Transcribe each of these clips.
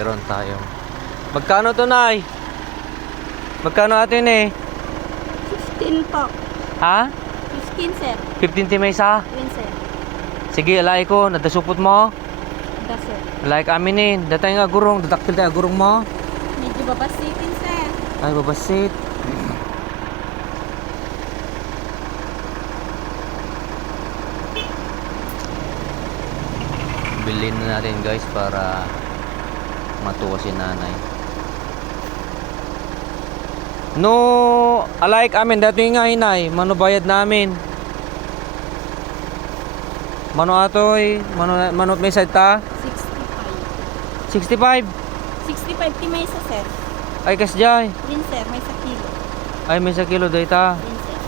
Mayroon tayong. Magkano to, Nay? Magkano atin eh? 15 po. Ha? 15, sir. 15 ti may isa? Yun, sir. Sige, alay ko. Nadasupot mo. Da, sir. Alay ka aminin. Datay nga gurong. Dataktil tayo gurong mo. Medyo babasitin, sir. Ay, babasit. Bilhin na natin guys para matuwa si nanay. No, alike amin dati nga hinay, mano bayad namin. Mano atoy, mano may ta? 65. 65. 65 ti may isa, sir. Ay kasjay. Yun, sir. May sa kilo. Ay may sa kilo dayta. Yun, sir.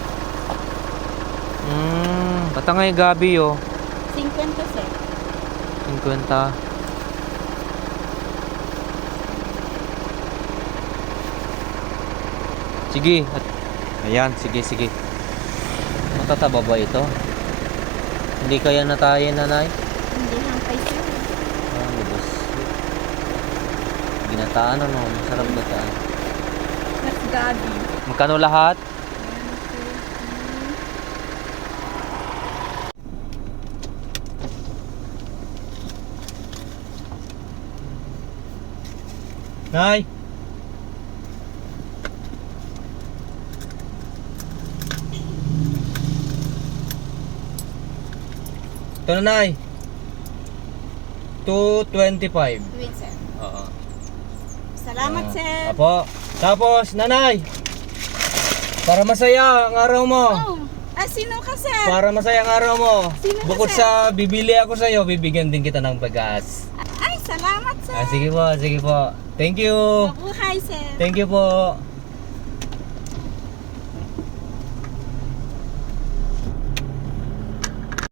Patangay gabi yo. 50, sir. 50. Sige. Ayan, sige. Matataba ba ito? Hindi kaya natayin, nanay? Hindi hangkay, sir. Ah, lubos. Ginataan ano, masarap gataan. Mas gabi. Magkano lahat? Nay! Ito na, Nay. 225. Yun, sir. Oo. Salamat, sir. Apo. Tapos, nanay. Para masaya ang araw mo. Oh. Sino ka, sir? Para masaya ang araw mo. Sino ka, Bukod sir? sa bibili ako sa iyo, bibigyan din kita ng bagas. Ay, salamat, sir. Sige po. Thank you. Mabuhay, sir. Thank you po.